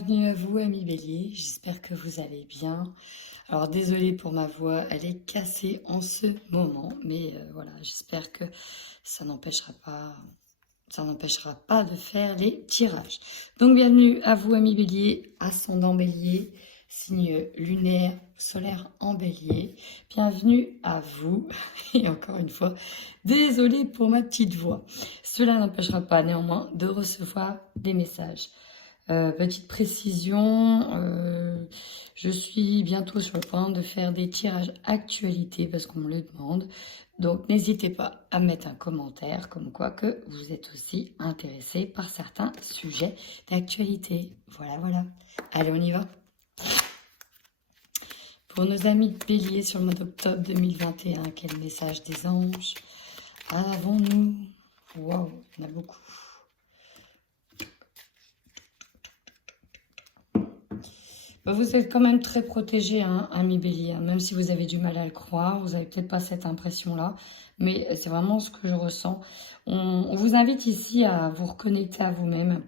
Bienvenue à vous, amis Bélier. J'espère que vous allez bien. Alors, désolée pour ma voix, elle est cassée en ce moment, mais voilà, j'espère que ça n'empêchera pas de faire les tirages. Donc, bienvenue à vous, amis Bélier, ascendant Bélier, signe lunaire, solaire en Bélier. Bienvenue à vous. Et encore une fois, désolée pour ma petite voix. Cela n'empêchera pas néanmoins de recevoir des messages. Petite précision, je suis bientôt sur le point de faire des tirages actualité parce qu'on me le demande. Donc n'hésitez pas à mettre un commentaire comme quoi que vous êtes aussi intéressé par certains sujets d'actualité. Voilà, voilà. Allez, on y va. Pour nos amis de Bélier sur le mois d'octobre 2021, quel message des anges avons-nous? Waouh, il y en a beaucoup. Vous êtes quand même très protégé, hein, ami Bélier, même si vous avez du mal à le croire, vous n'avez peut-être pas cette impression-là, mais c'est vraiment ce que je ressens. On vous invite ici à vous reconnecter à vous-même,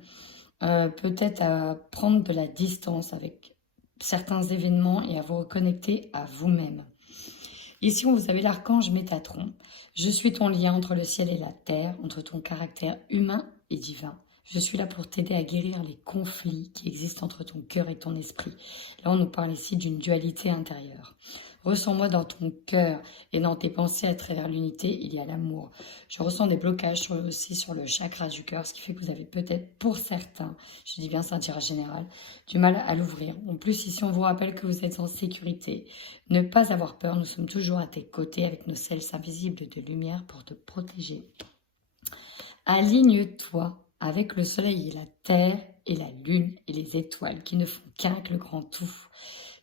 peut-être à prendre de la distance avec certains événements et à vous reconnecter à vous-même. Ici, vous avez l'archange Métatron. Je suis ton lien entre le ciel et la terre, entre ton caractère humain et divin. Je suis là pour t'aider à guérir les conflits qui existent entre ton cœur et ton esprit. Là, on nous parle ici d'une dualité intérieure. Ressens-moi dans ton cœur et dans tes pensées à travers l'unité, il y a l'amour. Je ressens des blocages aussi sur le chakra du cœur, ce qui fait que vous avez peut-être, pour certains, je dis bien c'est un tirage général, du mal à l'ouvrir. En plus, ici, on vous rappelle que vous êtes en sécurité. Ne pas avoir peur, nous sommes toujours à tes côtés avec nos cils invisibles de lumière pour te protéger. Aligne-toi avec le soleil et la terre et la lune et les étoiles qui ne font qu'un que le grand tout.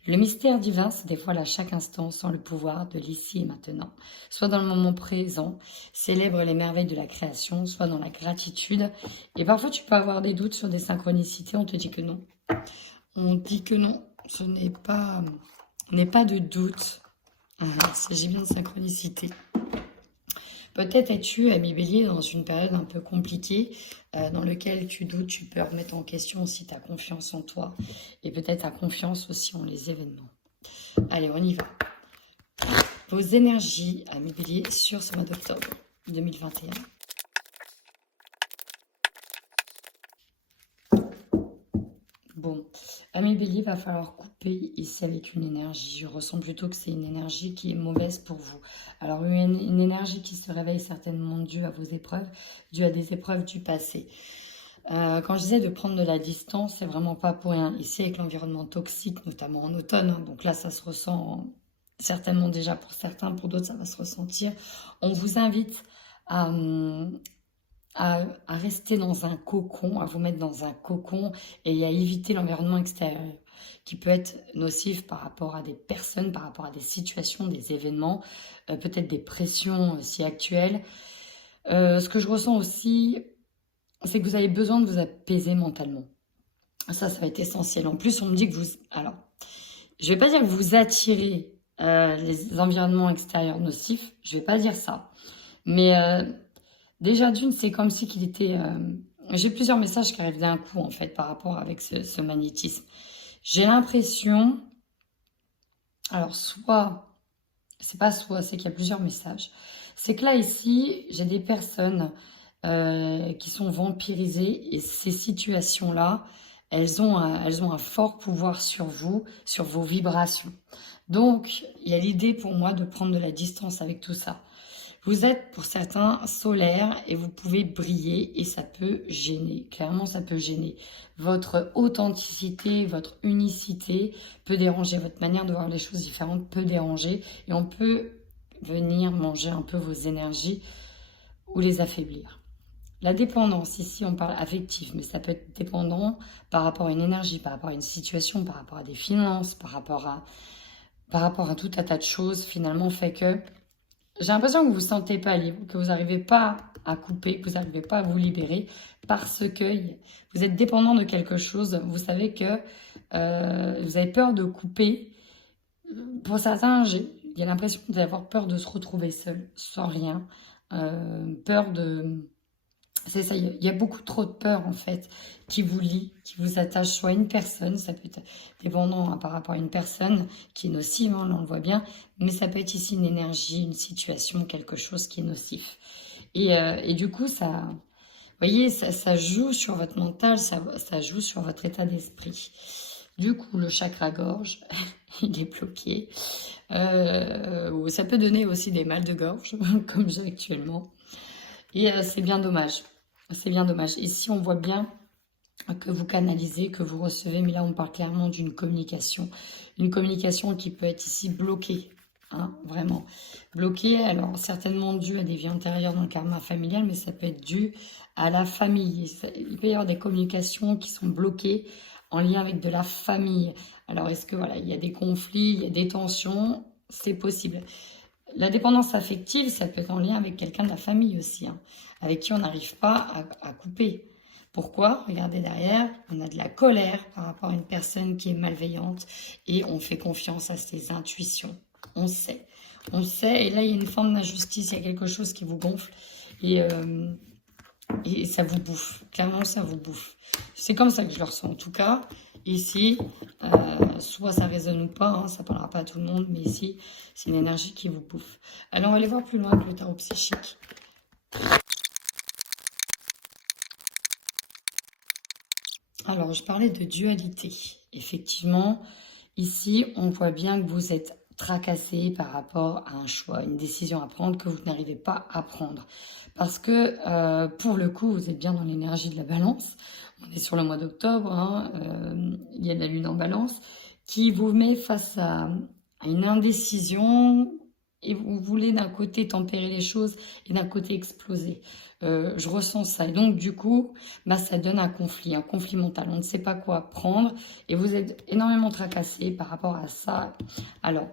Le mystère divin se dévoile à chaque instant sans le pouvoir de l'ici et maintenant. Soit dans le moment présent, célèbre les merveilles de la création, soit dans la gratitude. Et parfois tu peux avoir des doutes sur des synchronicités, on te dit que non. On dit que non, ce n'est pas de doute. Il s'agit bien de synchronicité. Peut-être es-tu, ami Bélier, dans une période un peu compliquée, dans laquelle tu doutes, tu peux remettre en question aussi ta confiance en toi et peut-être ta confiance aussi en les événements. Allez, on y va. Vos énergies, ami Bélier, sur ce mois d'octobre 2021. Bon, ami Bélier, va falloir couper ici avec une énergie. Je ressens plutôt que c'est une énergie qui est mauvaise pour vous. Alors, une énergie qui se réveille certainement due à vos épreuves, due à des épreuves du passé. Quand je disais de prendre de la distance, c'est vraiment pas pour rien. Ici, avec l'environnement toxique, notamment en automne, hein, donc là, ça se ressent certainement déjà pour certains, pour d'autres, ça va se ressentir. On vous invite à rester dans un cocon, à vous mettre dans un cocon et à éviter l'environnement extérieur qui peut être nocif par rapport à des personnes, par rapport à des situations, des événements, peut-être des pressions aussi actuelles. Ce que je ressens aussi, c'est que vous avez besoin de vous apaiser mentalement. Ça va être essentiel. En plus, on me dit que vous... Alors, je ne vais pas dire que vous attirez les environnements extérieurs nocifs, je ne vais pas dire ça. Mais déjà d'une, c'est comme si qu'il était... J'ai plusieurs messages qui arrivent d'un coup, en fait, par rapport avec ce magnétisme. J'ai l'impression... Alors, soit... C'est pas soit, c'est qu'il y a plusieurs messages. C'est que là, ici, j'ai des personnes qui sont vampirisées. Et ces situations-là, elles ont un fort pouvoir sur vous, sur vos vibrations. Donc, il y a l'idée pour moi de prendre de la distance avec tout ça. Vous êtes pour certains solaire et vous pouvez briller et ça peut gêner. Clairement, ça peut gêner. Votre authenticité, votre unicité peut déranger. Votre manière de voir les choses différentes peut déranger. Et on peut venir manger un peu vos énergies ou les affaiblir. La dépendance, ici on parle affectif, mais ça peut être dépendant par rapport à une énergie, par rapport à une situation, par rapport à des finances, par rapport à tout un tas de choses, finalement fait que j'ai l'impression que vous ne vous sentez pas libre, que vous n'arrivez pas à couper, que vous n'arrivez pas à vous libérer parce que vous êtes dépendant de quelque chose. Vous savez que vous avez peur de couper. Pour certains, j'ai l'impression d'avoir peur de se retrouver seul, sans rien. Peur de C'est ça, il y a beaucoup trop de peur en fait qui vous lie, qui vous attache soit à une personne, ça peut être dépendant par rapport à une personne qui est nocive, hein, là on le voit bien, mais ça peut être ici une énergie, une situation, quelque chose qui est nocif. Et du coup, ça, vous voyez, ça joue sur votre mental, ça joue sur votre état d'esprit. Du coup, le chakra gorge, il est bloqué. Ça peut donner aussi des mal de gorge, comme j'ai actuellement. Et c'est bien dommage. C'est bien dommage. Ici, on voit bien que vous canalisez, que vous recevez, mais là, on parle clairement d'une communication. Une communication qui peut être ici bloquée, hein, vraiment. Bloquée, alors certainement due à des vies antérieures dans le karma familial, mais ça peut être dû à la famille. Il peut y avoir des communications qui sont bloquées en lien avec de la famille. Alors, est-ce que, voilà, il y a des conflits, il y a des tensions? C'est possible. La dépendance affective, ça peut être en lien avec quelqu'un de la famille aussi, hein, avec qui on n'arrive pas à couper. Pourquoi? Regardez derrière, on a de la colère par rapport à une personne qui est malveillante et on fait confiance à ses intuitions. On sait. On sait, et là, il y a une forme d'injustice, il y a quelque chose qui vous gonfle et ça vous bouffe. Clairement, ça vous bouffe. C'est comme ça que je le ressens. En tout cas, ici, soit ça résonne ou pas, hein, ça ne parlera pas à tout le monde, mais ici, c'est une énergie qui vous bouffe. Alors, on va aller voir plus loin que le tarot psychique. Alors, je parlais de dualité. Effectivement, ici, on voit bien que vous êtes tracassé par rapport à un choix, une décision à prendre que vous n'arrivez pas à prendre. Parce que, pour le coup, vous êtes bien dans l'énergie de la balance. On est sur le mois d'octobre, hein, il y a de la lune en balance, qui vous met face à une indécision et vous voulez d'un côté tempérer les choses et d'un côté exploser. Je ressens ça. Et donc, du coup, bah, ça donne un conflit mental. On ne sait pas quoi prendre et vous êtes énormément tracassé par rapport à ça. Alors,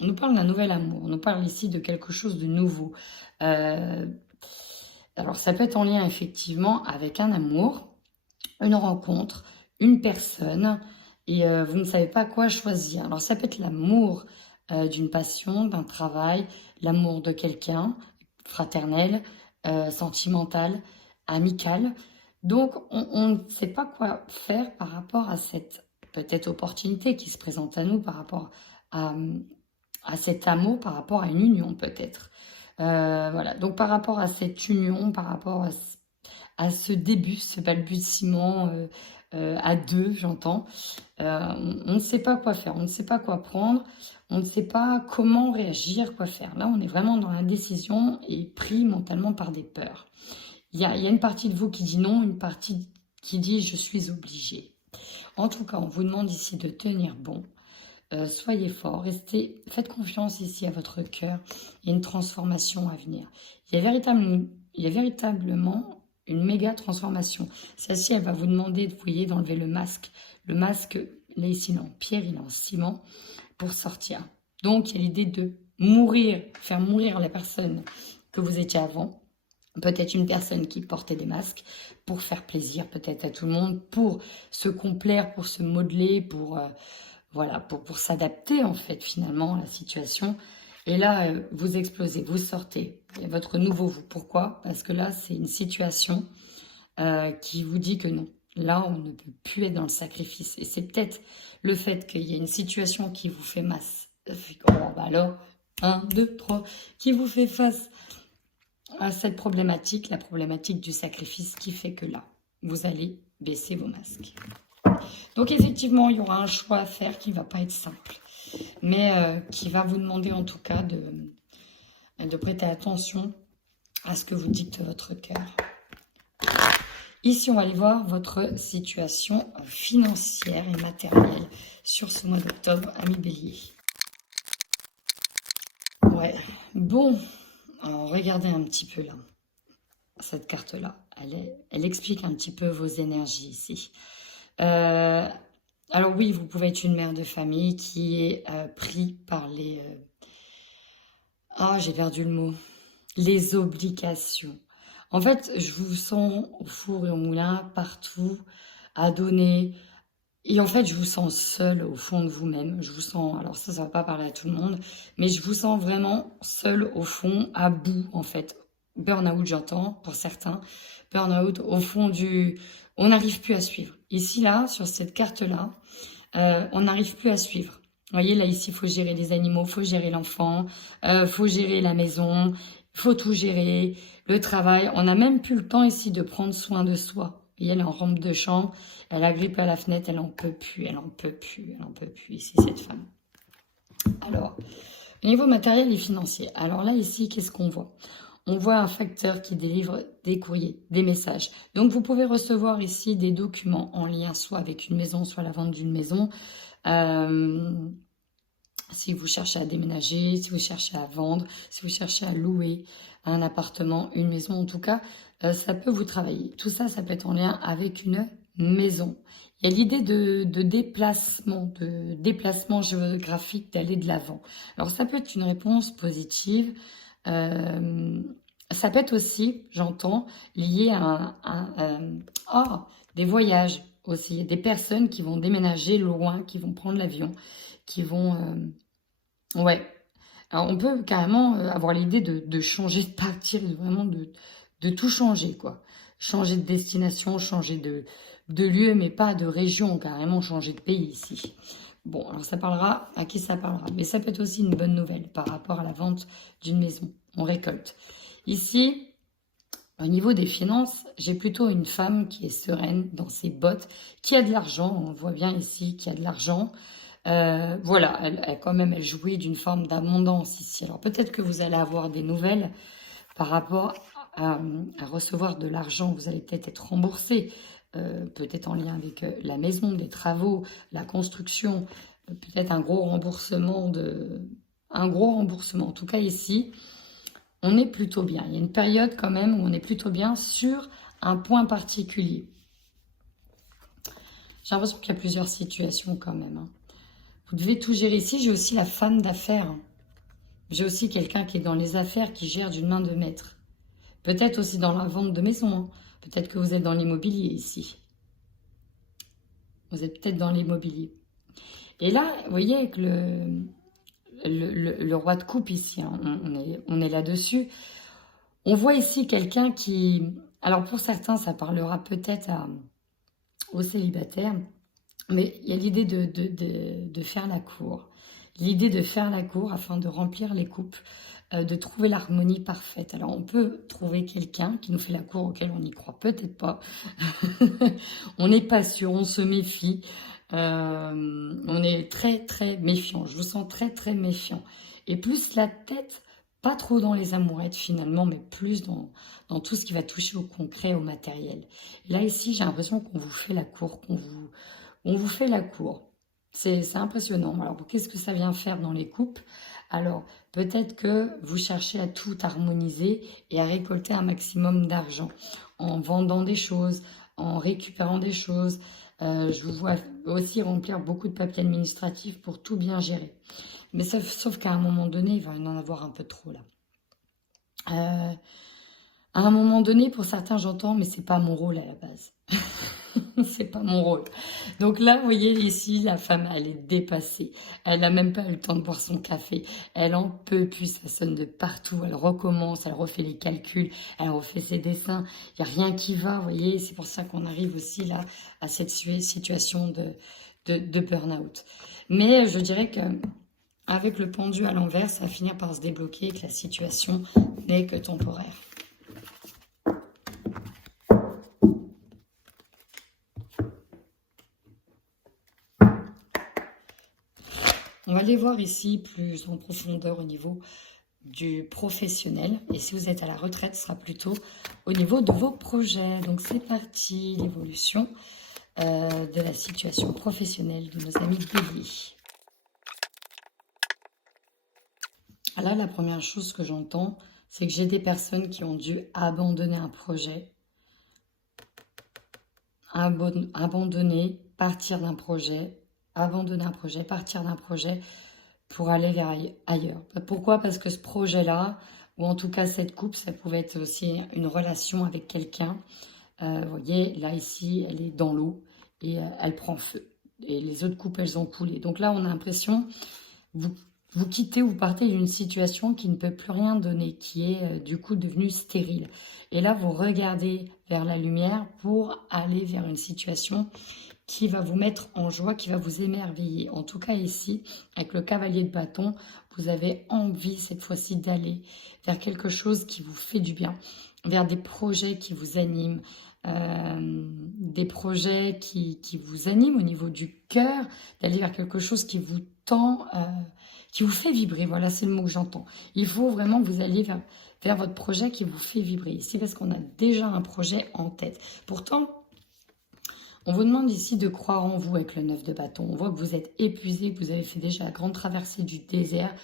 on nous parle d'un nouvel amour. On nous parle ici de quelque chose de nouveau. Alors, ça peut être en lien effectivement avec un amour, une rencontre, une personne et vous ne savez pas quoi choisir. Alors, ça peut être l'amour d'une passion, d'un travail, l'amour de quelqu'un, fraternel, sentimental, amical. Donc, on ne sait pas quoi faire par rapport à cette peut-être opportunité qui se présente à nous, par rapport à cet amour, par rapport à une union peut-être. Voilà, donc par rapport à cette union, par rapport à ce début, ce balbutiement à deux, j'entends, on ne sait pas quoi faire, on ne sait pas quoi prendre, on ne sait pas comment réagir, quoi faire. Là, on est vraiment dans l'indécision et pris mentalement par des peurs. Il y a une partie de vous qui dit non, une partie qui dit je suis obligé. En tout cas, on vous demande ici de tenir bon. Soyez fort, restez, faites confiance ici à votre cœur. Il y a une transformation à venir. Il y a véritablement une méga transformation. Celle-ci, elle va vous demander, vous voyez, d'enlever le masque. Le masque, là ici, il est en pierre, il est en ciment pour sortir. Donc, il y a l'idée de mourir, faire mourir la personne que vous étiez avant. Peut-être une personne qui portait des masques pour faire plaisir peut-être à tout le monde, pour se complaire, pour se modeler, pour... voilà, pour s'adapter en fait finalement à la situation. Et là, vous explosez, vous sortez. Il y a votre nouveau vous. Pourquoi? Parce que là, c'est une situation qui vous dit que non. Là, on ne peut plus être dans le sacrifice. Et c'est peut-être le fait qu'il y ait une situation qui vous fait masse. Oh, bah alors, 1, 2, 3, qui vous fait face à cette problématique, la problématique du sacrifice qui fait que là, vous allez baisser vos masques. Donc effectivement, il y aura un choix à faire qui ne va pas être simple, mais qui va vous demander en tout cas de prêter attention à ce que vous dicte votre cœur. Ici, on va aller voir votre situation financière et matérielle sur ce mois d'octobre, amis bélier. Ouais, bon, alors regardez un petit peu là, cette carte-là, elle explique un petit peu vos énergies ici. Alors oui, vous pouvez être une mère de famille qui est pris par les... Ah, j'ai perdu le mot. Les obligations. En fait, je vous sens au four et au moulin, partout, à donner. Et en fait, je vous sens seule au fond de vous-même. Je vous sens... Alors ça va pas parler à tout le monde, mais je vous sens vraiment seule au fond, à bout, en fait. burn-out, j'entends, pour certains. Burn-out, au fond du... On n'arrive plus à suivre. Ici, là, sur cette carte-là, on n'arrive plus à suivre. Vous voyez, là, ici, il faut gérer les animaux, il faut gérer l'enfant, il faut gérer la maison, il faut tout gérer, le travail. On n'a même plus le temps ici de prendre soin de soi. Vous voyez, elle est en rampe de chambre, elle a grippé à la fenêtre, elle en peut plus, elle en peut plus, elle en peut plus, ici, cette femme. Alors, au niveau matériel et financier, alors là, ici, qu'est-ce qu'on voit? On voit un facteur qui délivre des courriers, des messages. Donc, vous pouvez recevoir ici des documents en lien soit avec une maison, soit la vente d'une maison. Si vous cherchez à déménager, si vous cherchez à vendre, si vous cherchez à louer un appartement, une maison, en tout cas, ça peut vous travailler. Tout ça, ça peut être en lien avec une maison. Il y a l'idée de déplacement géographique, d'aller de l'avant. Alors, ça peut être une réponse positive. Ça peut être aussi, j'entends, lié à des voyages aussi. Des personnes qui vont déménager loin, qui vont prendre l'avion, qui vont... ouais. Alors, on peut carrément avoir l'idée de changer, de partir, vraiment de tout changer, quoi. Changer de destination, changer de lieu, mais pas de région, carrément changer de pays ici. Bon, alors ça parlera, à qui ça parlera. Mais ça peut être aussi une bonne nouvelle par rapport à la vente d'une maison. On récolte. Ici, au niveau des finances, j'ai plutôt une femme qui est sereine dans ses bottes, qui a de l'argent. On voit bien ici qu'il y a de l'argent. Voilà, quand même, elle jouit d'une forme d'abondance ici. Alors peut-être que vous allez avoir des nouvelles par rapport à recevoir de l'argent. Vous allez peut-être être remboursé, peut-être en lien avec la maison, des travaux, la construction, peut-être un gros remboursement. En tout cas ici, on est plutôt bien. Il y a une période quand même où on est plutôt bien sur un point particulier. J'ai l'impression qu'il y a plusieurs situations quand même, hein. Vous devez tout gérer ici. J'ai aussi la femme d'affaires. J'ai aussi quelqu'un qui est dans les affaires, qui gère d'une main de maître. Peut-être aussi dans la vente de maison, hein. Peut-être que vous êtes dans l'immobilier ici. Vous êtes peut-être dans l'immobilier. Et là, vous voyez, avec le roi de coupe ici, hein, on est là-dessus. On voit ici quelqu'un qui... Alors pour certains, ça parlera peut-être aux célibataires. Mais il y a l'idée de faire la cour. L'idée de faire la cour afin de remplir les coupes, de trouver l'harmonie parfaite. Alors, on peut trouver quelqu'un qui nous fait la cour auquel on n'y croit peut-être pas. On n'est pas sûr, on se méfie. On est très, très méfiant. Je vous sens très, très méfiant. Et plus la tête, pas trop dans les amourettes finalement, mais plus dans tout ce qui va toucher au concret, au matériel. Et là, ici, j'ai l'impression qu'on vous fait la cour, on vous fait la cour. C'est impressionnant. Alors, qu'est-ce que ça vient faire dans les coupes? Alors, peut-être que vous cherchez à tout harmoniser et à récolter un maximum d'argent en vendant des choses, en récupérant des choses. Je vous vois aussi remplir beaucoup de papiers administratifs pour tout bien gérer. Mais sauf qu'à un moment donné, il va y en avoir un peu trop là. À un moment donné, pour certains, j'entends, mais c'est pas mon rôle à la base. C'est pas mon rôle. Donc là, vous voyez ici, la femme, elle est dépassée. Elle n'a même pas eu le temps de boire son café. Elle en peut plus, ça sonne de partout. Elle recommence, elle refait les calculs, elle refait ses dessins. Il n'y a rien qui va, vous voyez. C'est pour ça qu'on arrive aussi là à cette situation de burn-out. Mais je dirais que avec le pendu à l'envers, ça va finir par se débloquer et que la situation n'est que temporaire. On va aller voir ici plus en profondeur au niveau du professionnel. Et si vous êtes à la retraite, ce sera plutôt au niveau de vos projets. Donc c'est parti, l'évolution de la situation professionnelle de nos amis Bélier. Là, la première chose que j'entends, c'est que j'ai des personnes qui ont dû abandonner un projet, abandonner, partir d'un projet, abandonner un projet, partir d'un projet pour aller vers ailleurs. Pourquoi? Parce que ce projet-là, ou en tout cas cette coupe, ça pouvait être aussi une relation avec quelqu'un. Vous voyez, là, ici, elle est dans l'eau et elle prend feu. Et les autres coupes, elles ont coulé. Donc là, on a l'impression, Vous quittez, vous partez d'une situation qui ne peut plus rien donner, qui est du coup devenue stérile. Et là, vous regardez vers la lumière pour aller vers une situation qui va vous mettre en joie, qui va vous émerveiller. En tout cas ici, avec le cavalier de bâton, vous avez envie cette fois-ci d'aller vers quelque chose qui vous fait du bien, vers des projets qui vous animent, des projets qui vous animent au niveau du cœur, d'aller vers quelque chose qui vous tend, qui vous fait vibrer. Voilà, c'est le mot que j'entends. Il faut vraiment que vous alliez vers votre projet qui vous fait vibrer. Ici, parce qu'on a déjà un projet en tête. Pourtant, on vous demande ici de croire en vous avec le 9 de bâton. On voit que vous êtes épuisé, que vous avez fait déjà la grande traversée du désert.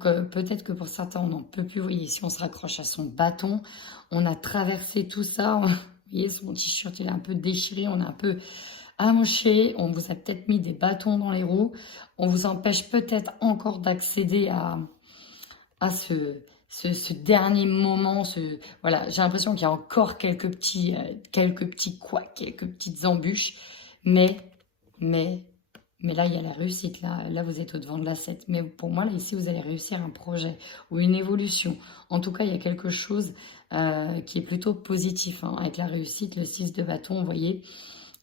Peut-être que pour certains, on n'en peut plus. Vous voyez, si on se raccroche à son bâton, on a traversé tout ça. Vous voyez, son t-shirt, il est un peu déchiré, on a un peu amoché. On vous a peut-être mis des bâtons dans les roues. On vous empêche peut-être encore d'accéder à ce dernier moment, voilà, j'ai l'impression qu'il y a encore quelques petits couacs, quelques petites embûches, mais là, il y a la réussite, là vous êtes au-devant de la 7. Mais pour moi, là, ici, vous allez réussir un projet ou une évolution. En tout cas, il y a quelque chose qui est plutôt positif, hein, avec la réussite, le 6 de bâton, vous voyez.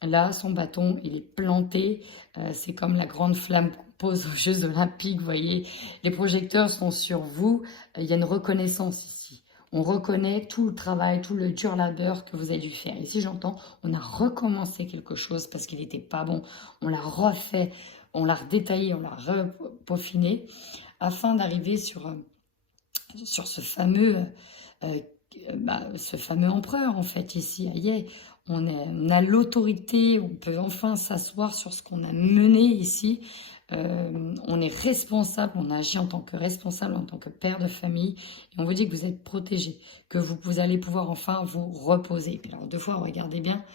Là, son bâton, il est planté. C'est comme la grande flamme qu'on pose aux Jeux Olympiques, vous voyez. Les projecteurs sont sur vous. Il y a une reconnaissance ici. On reconnaît tout le travail, tout le dur labeur que vous avez dû faire. Ici, j'entends, on a recommencé quelque chose parce qu'il n'était pas bon. On l'a refait, on l'a redétaillé, on l'a repaufiné afin d'arriver sur ce fameux empereur, en fait, ici, aïe. On a l'autorité, on peut enfin s'asseoir sur ce qu'on a mené ici. On est responsable, on agit en tant que responsable, en tant que père de famille. Et on vous dit que vous êtes protégé, que vous allez pouvoir enfin vous reposer. Alors 2 fois, regardez bien,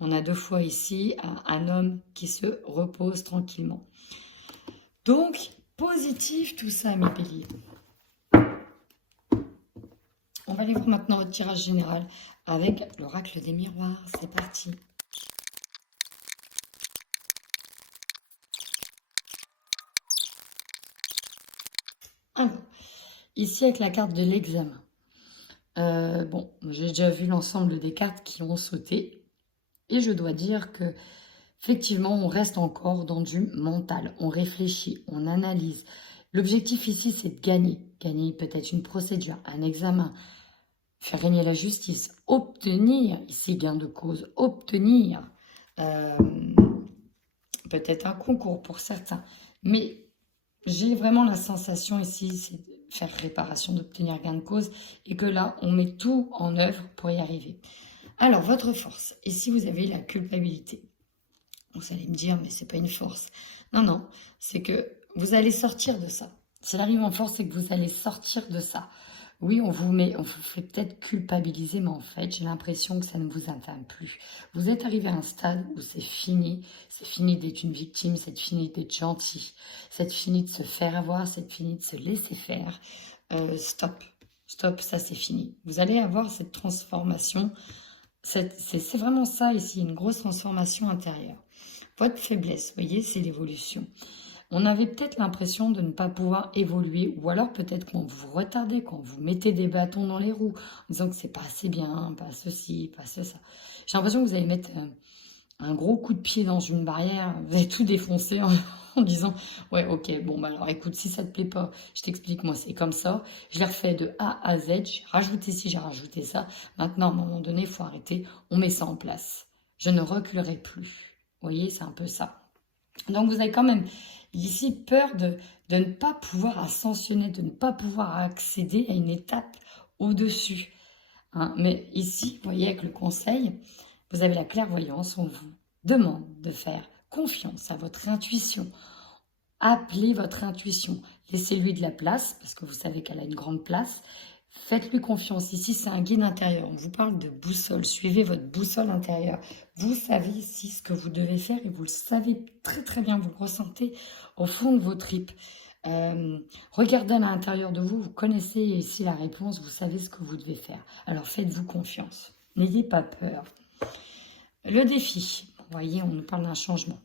on a 2 fois ici un homme qui se repose tranquillement. Donc, positif tout ça, mes béliers. On va aller voir maintenant votre tirage général avec l'oracle des miroirs. C'est parti. Alors, ici avec la carte de l'examen. Bon, j'ai déjà vu l'ensemble des cartes qui ont sauté. Et je dois dire que effectivement, on reste encore dans du mental. On réfléchit, on analyse. L'objectif ici, c'est de gagner. Gagner peut-être une procédure, un examen, faire régner la justice, obtenir, ici gain de cause, obtenir peut-être un concours pour certains. Mais j'ai vraiment la sensation ici, c'est de faire réparation, d'obtenir gain de cause et que là, on met tout en œuvre pour y arriver. Alors, votre force, ici vous avez la culpabilité. Vous allez me dire, mais c'est pas une force. Non, non, c'est que vous allez sortir de ça. Si l'arrivée en force, c'est que vous allez sortir de ça. Oui, on vous fait peut-être culpabiliser, mais en fait, j'ai l'impression que ça ne vous atteint plus. Vous êtes arrivé à un stade où c'est fini d'être une victime, c'est fini d'être gentil, c'est fini de se faire avoir, c'est fini de se laisser faire. Stop, ça c'est fini. Vous allez avoir cette transformation, c'est vraiment ça ici, une grosse transformation intérieure. Votre faiblesse, vous voyez, c'est l'évolution. On avait peut-être l'impression de ne pas pouvoir évoluer, ou alors peut-être qu'on vous retardait, qu'on vous mettait des bâtons dans les roues, en disant que c'est pas assez bien, pas ceci, pas ça. J'ai l'impression que vous allez mettre un gros coup de pied dans une barrière, vous allez tout défoncer en disant « Ouais, ok, bon, bah alors écoute, si ça te plaît pas, je t'explique, moi c'est comme ça, je l'ai refait de A à Z, j'ai rajouté ci, j'ai rajouté ça, maintenant à un moment donné, il faut arrêter, on met ça en place. Je ne reculerai plus. » Vous voyez, c'est un peu ça. Donc vous avez quand même ici peur de ne pas pouvoir ascensionner, de ne pas pouvoir accéder à une étape au-dessus. Hein. Mais ici, vous voyez, avec le conseil, vous avez la clairvoyance, on vous demande de faire confiance à votre intuition. Appelez votre intuition, laissez-lui de la place, parce que vous savez qu'elle a une grande place. Faites-lui confiance. Ici, c'est un guide intérieur. On vous parle de boussole. Suivez votre boussole intérieure. Vous savez ici ce que vous devez faire et vous le savez très très bien. Vous le ressentez au fond de vos tripes. Regardez à l'intérieur de vous. Vous connaissez ici la réponse. Vous savez ce que vous devez faire. Alors faites-vous confiance. N'ayez pas peur. Le défi. Vous voyez, on nous parle d'un changement.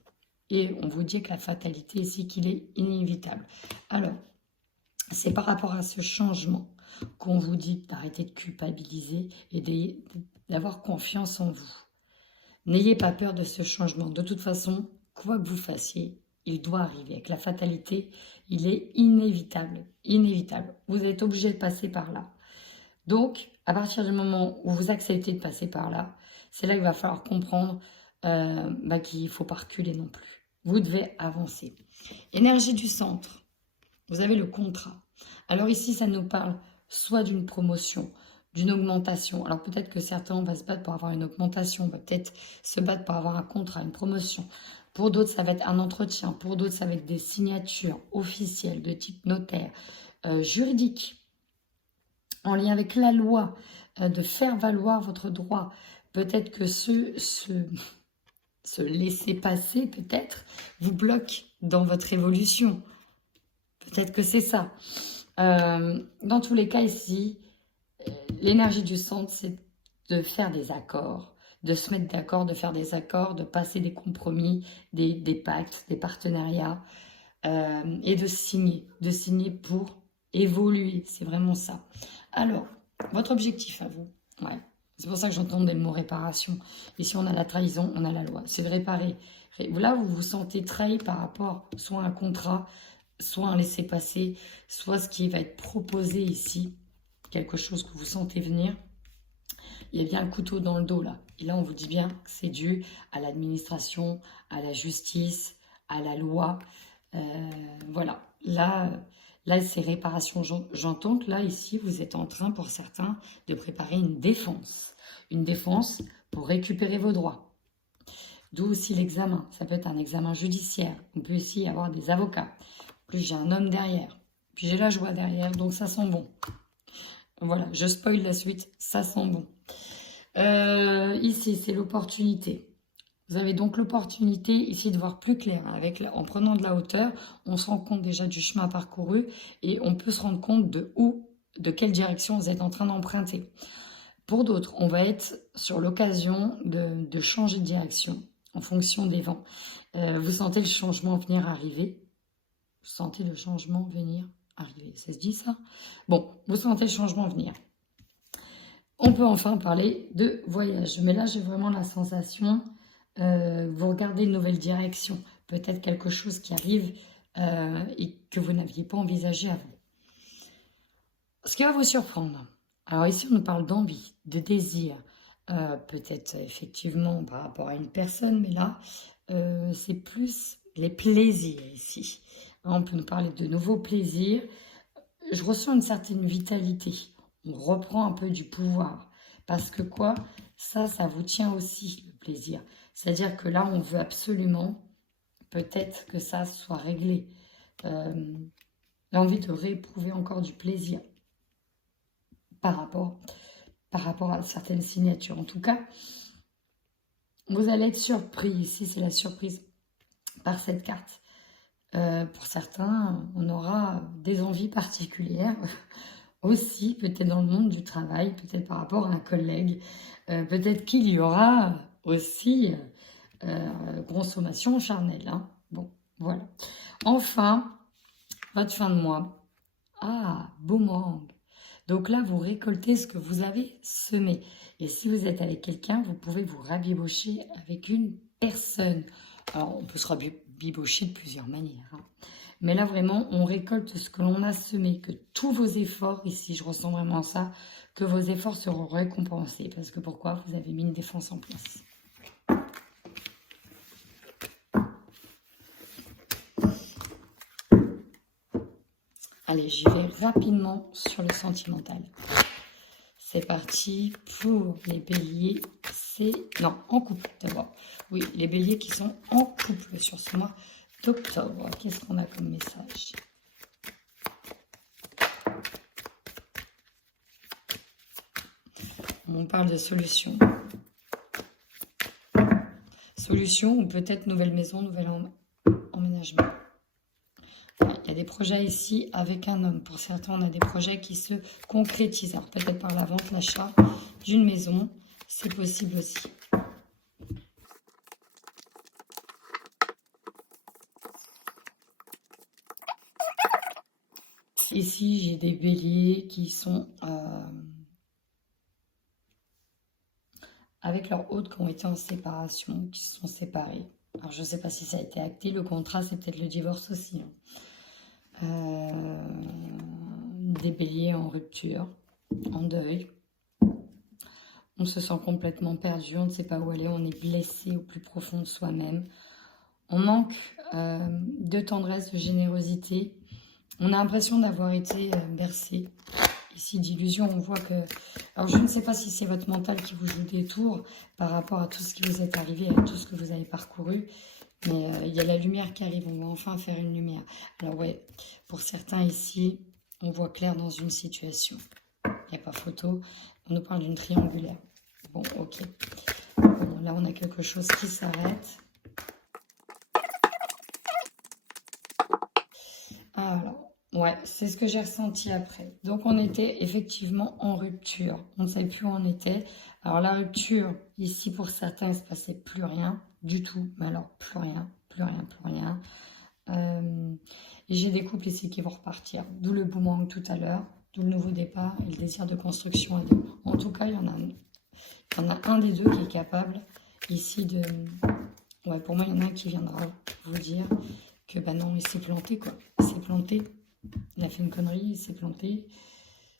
Et on vous dit que la fatalité ici, qu'il est inévitable. Alors, c'est par rapport à ce changement qu'on vous dit d'arrêter de culpabiliser et d'avoir confiance en vous. N'ayez pas peur de ce changement. De toute façon, quoi que vous fassiez, il doit arriver. Avec la fatalité, il est inévitable. Inévitable. Vous êtes obligé de passer par là. Donc, à partir du moment où vous acceptez de passer par là, c'est là qu'il va falloir comprendre qu'il ne faut pas reculer non plus. Vous devez avancer. Énergie du centre. Vous avez le contrat. Alors ici, ça nous parle soit d'une promotion, d'une augmentation. Alors peut-être que certains vont se battre pour avoir une augmentation, va peut-être se battre pour avoir un contrat, une promotion. Pour d'autres, ça va être un entretien. Pour d'autres, ça va être des signatures officielles de type notaire, juridique, en lien avec la loi, de faire valoir votre droit. Peut-être que ce laisser passer, peut-être, vous bloque dans votre évolution. Peut-être que c'est ça. Dans tous les cas ici, l'énergie du centre, c'est de faire des accords, de se mettre d'accord, de faire des accords, de passer des compromis, des pactes, des partenariats, et de signer pour évoluer. C'est vraiment ça. Alors, votre objectif à vous, ouais. C'est pour ça que j'entendais le mot réparation. Ici, on a la trahison, on a la loi. C'est de réparer. Là, vous vous sentez trahi par rapport soit à un contrat, soit un laisser-passer, soit ce qui va être proposé ici, quelque chose que vous sentez venir. Il y a bien le couteau dans le dos là. Et là, on vous dit bien que c'est dû à l'administration, à la justice, à la loi. Voilà. Là, c'est réparation. J'entends que là, ici, vous êtes en train, pour certains, de préparer une défense. Une défense pour récupérer vos droits. D'où aussi l'examen. Ça peut être un examen judiciaire. On peut aussi avoir des avocats. Plus j'ai un homme derrière. Puis j'ai la joie derrière, donc ça sent bon. Voilà, je spoil la suite, ça sent bon. Ici, c'est l'opportunité. Vous avez donc l'opportunité ici de voir plus clair. En prenant de la hauteur, on se rend compte déjà du chemin parcouru et on peut se rendre compte de quelle direction vous êtes en train d'emprunter. Pour d'autres, on va être sur l'occasion de changer de direction en fonction des vents. Vous sentez le changement venir arriver. Vous sentez le changement venir arriver. Ça se dit ça? Bon, vous sentez le changement venir. On peut enfin parler de voyage. Mais là, j'ai vraiment la sensation, vous regardez une nouvelle direction. Peut-être quelque chose qui arrive et que vous n'aviez pas envisagé avant. Ce qui va vous surprendre. Alors ici, on nous parle d'envie, de désir. Peut-être effectivement par rapport à une personne, mais là, c'est plus les plaisirs ici. On peut nous parler de nouveaux plaisirs. Je ressens une certaine vitalité. On reprend un peu du pouvoir. Parce que quoi? Ça vous tient aussi, le plaisir. C'est-à-dire que là, on veut absolument, peut-être que ça soit réglé. L'envie de rééprouver encore du plaisir par rapport à certaines signatures. En tout cas, vous allez être surpris. Ici, c'est la surprise par cette carte. Pour certains, on aura des envies particulières aussi, peut-être dans le monde du travail, peut-être par rapport à un collègue, peut-être qu'il y aura aussi consommation charnelle. Hein. Bon, voilà. Enfin, votre fin de mois. Ah, boomerang. Donc là, vous récoltez ce que vous avez semé. Et si vous êtes avec quelqu'un, vous pouvez vous rabibocher avec une personne. Alors, on peut se rabibocher de plusieurs manières. Hein. Mais là, vraiment, on récolte ce que l'on a semé, que tous vos efforts, ici, je ressens vraiment ça, que vos efforts seront récompensés. Parce que pourquoi? Vous avez mis une défense en place. Allez, j'y vais rapidement sur le sentimental. C'est parti pour les béliers. Non, en couple d'abord. Oui, les béliers qui sont en couple sur ce mois d'octobre. Qu'est-ce qu'on a comme message? On parle de solution. Solution ou peut-être nouvelle maison, nouvel emménagement. Il y a des projets ici avec un homme. Pour certains, on a des projets qui se concrétisent. Alors peut-être par la vente, l'achat d'une maison, c'est possible aussi. Ici, j'ai des béliers qui sont avec leur hôte, qui ont été en séparation, qui se sont séparés. Alors, je ne sais pas si ça a été acté. Le contrat, c'est peut-être le divorce aussi. Des béliers en rupture, en deuil. On se sent complètement perdu, on ne sait pas où aller, on est blessé au plus profond de soi-même. On manque de tendresse, de générosité. On a l'impression d'avoir été bercé. Ici, d'illusion, on voit que... Alors, je ne sais pas si c'est votre mental qui vous joue des tours par rapport à tout ce qui vous est arrivé, à tout ce que vous avez parcouru. Mais il y a la lumière qui arrive, on va enfin faire une lumière. Alors, ouais, pour certains ici, on voit clair dans une situation. Il n'y a pas photo. On nous parle d'une triangulaire. Bon, ok. Bon, là, on a quelque chose qui s'arrête. Alors, ouais, c'est ce que j'ai ressenti après. Donc, on était effectivement en rupture. On ne savait plus où on était. Alors, la rupture, ici, pour certains, il ne se passait plus rien du tout. Mais alors, plus rien, plus rien, plus rien. Et j'ai des couples ici qui vont repartir. D'où le boomerang tout à l'heure, d'où le nouveau départ et le désir de construction à deux. En tout cas, il y en a un des deux qui est capable ici de... Ouais, pour moi, il y en a un qui viendra vous dire que, bah non, il s'est planté, quoi. Il s'est planté. Il a fait une connerie, il s'est planté.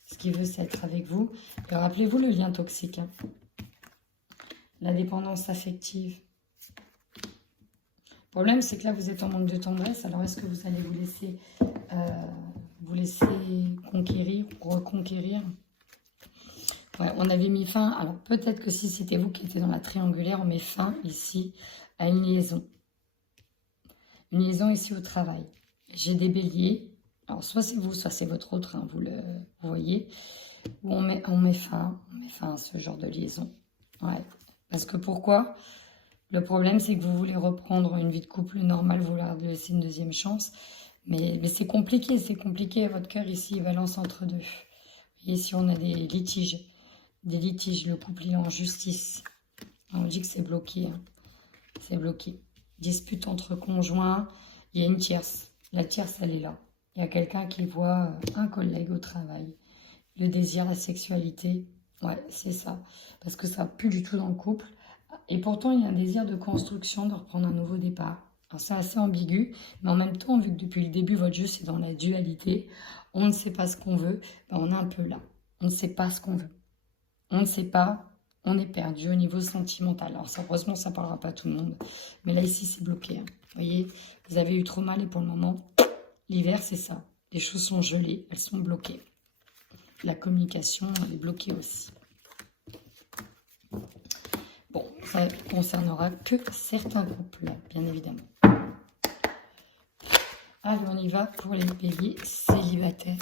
Ce qu'il veut, c'est être avec vous. Et rappelez-vous le lien toxique. Hein. La dépendance affective. Le problème, c'est que là, vous êtes en manque de tendresse. Alors, est-ce que vous allez vous laisser conquérir, reconquérir? Ouais, on avait mis fin. Alors, peut-être que si c'était vous qui étiez dans la triangulaire, on met fin ici à une liaison. Une liaison ici au travail. J'ai des béliers. Alors, soit c'est vous, soit c'est votre autre, hein, vous voyez. Où on met fin à ce genre de liaison. Ouais. Parce que pourquoi? Le problème, c'est que vous voulez reprendre une vie de couple normale, vous leur laisser une deuxième chance. Mais c'est compliqué, votre cœur ici, il balance entre deux. Et ici, on a des litiges. Le couple, il est en justice. On dit que c'est bloqué. Hein. C'est bloqué. Dispute entre conjoints, il y a une tierce. La tierce, elle est là. Il y a quelqu'un qui voit un collègue au travail. Le désir, la sexualité, ouais, c'est ça. Parce que ça pue du tout dans le couple. Et pourtant, il y a un désir de construction, de reprendre un nouveau départ. Alors, c'est assez ambigu, mais en même temps, vu que depuis le début, votre jeu, c'est dans la dualité, on ne sait pas ce qu'on veut, ben, on est un peu là. On ne sait pas ce qu'on veut. On ne sait pas, on est perdu au niveau sentimental. Alors, ça, heureusement, ça ne parlera pas à tout le monde. Mais là, ici, c'est bloqué. Hein. Vous voyez, vous avez eu trop mal et pour le moment, l'hiver, c'est ça. Les choses sont gelées, elles sont bloquées. La communication, elle est bloquée aussi. Bon, ça ne concernera que certains couples, bien évidemment. Allez, on y va pour les béliers célibataires.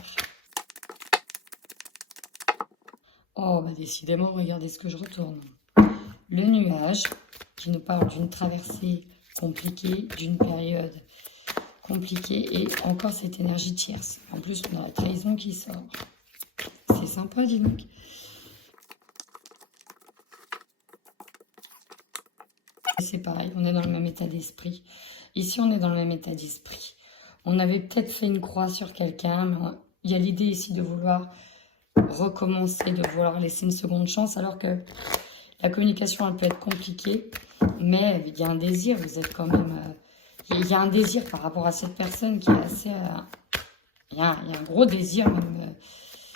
Oh, bah décidément, regardez ce que je retourne. Le nuage, qui nous parle d'une traversée compliquée, d'une période compliquée, et encore cette énergie tierce. En plus, on a la trahison qui sort. C'est sympa, dis donc. C'est pareil, on est dans le même état d'esprit. Ici, on est dans le même état d'esprit. On avait peut-être fait une croix sur quelqu'un, mais il y a l'idée ici de vouloir recommencer, de vouloir laisser une seconde chance, alors que la communication, elle peut être compliquée, mais il y a un désir, vous êtes quand même... il y a un désir par rapport à cette personne qui est assez... il y a un gros désir même...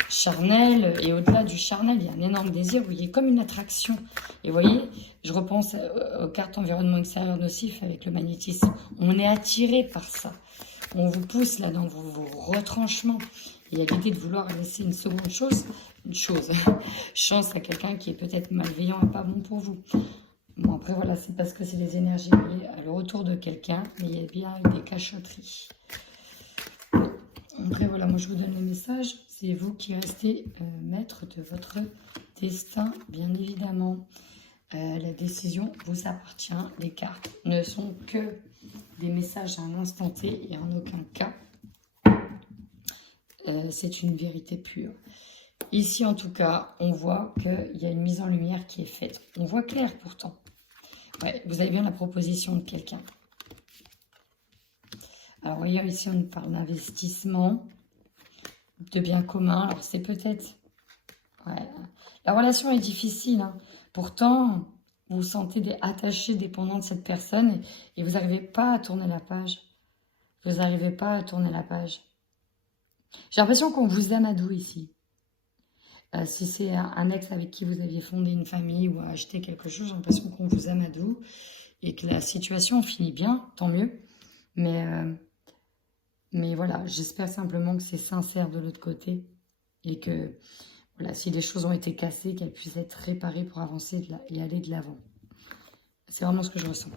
charnel, et au-delà du charnel, il y a un énorme désir, vous voyez, comme une attraction. Et vous voyez, je repense aux cartes environnement extérieur nocif avec le magnétisme. On est attiré par ça. On vous pousse là dans vos retranchements. Et il y a l'idée de vouloir laisser une seconde chance à quelqu'un qui est peut-être malveillant et pas bon pour vous. Bon, après, voilà, c'est parce que c'est des énergies liées à le retour de quelqu'un, mais il y a bien des cachotteries. Après, voilà, moi je vous donne le message. C'est vous qui restez maître de votre destin, bien évidemment. La décision vous appartient. Les cartes ne sont que des messages à un instant T et en aucun cas, c'est une vérité pure. Ici, en tout cas, on voit qu'il y a une mise en lumière qui est faite. On voit clair pourtant. Ouais, vous avez bien la proposition de quelqu'un. Alors, voyez, ici, on parle d'investissement. de bien commun. Alors c'est peut-être... Ouais. La relation est difficile, hein. Pourtant, vous vous sentez attaché, dépendant de cette personne et vous n'arrivez pas à tourner la page. Vous n'arrivez pas à tourner la page. J'ai l'impression qu'on vous amadou ici. Si c'est un ex avec qui vous aviez fondé une famille ou acheté quelque chose, j'ai l'impression qu'on vous amadoue et que la situation finit bien, tant mieux. Mais voilà, j'espère simplement que c'est sincère de l'autre côté et que voilà, si les choses ont été cassées, qu'elles puissent être réparées pour avancer et aller de l'avant. C'est vraiment ce que je ressens.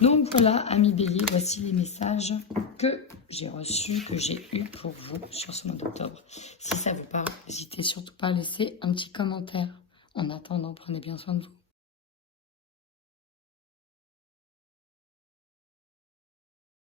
Donc voilà, amis bélier, voici les messages que j'ai reçus, que j'ai eus pour vous sur ce mois d'octobre. Si ça vous parle, n'hésitez surtout pas à laisser un petit commentaire. En attendant, prenez bien soin de vous.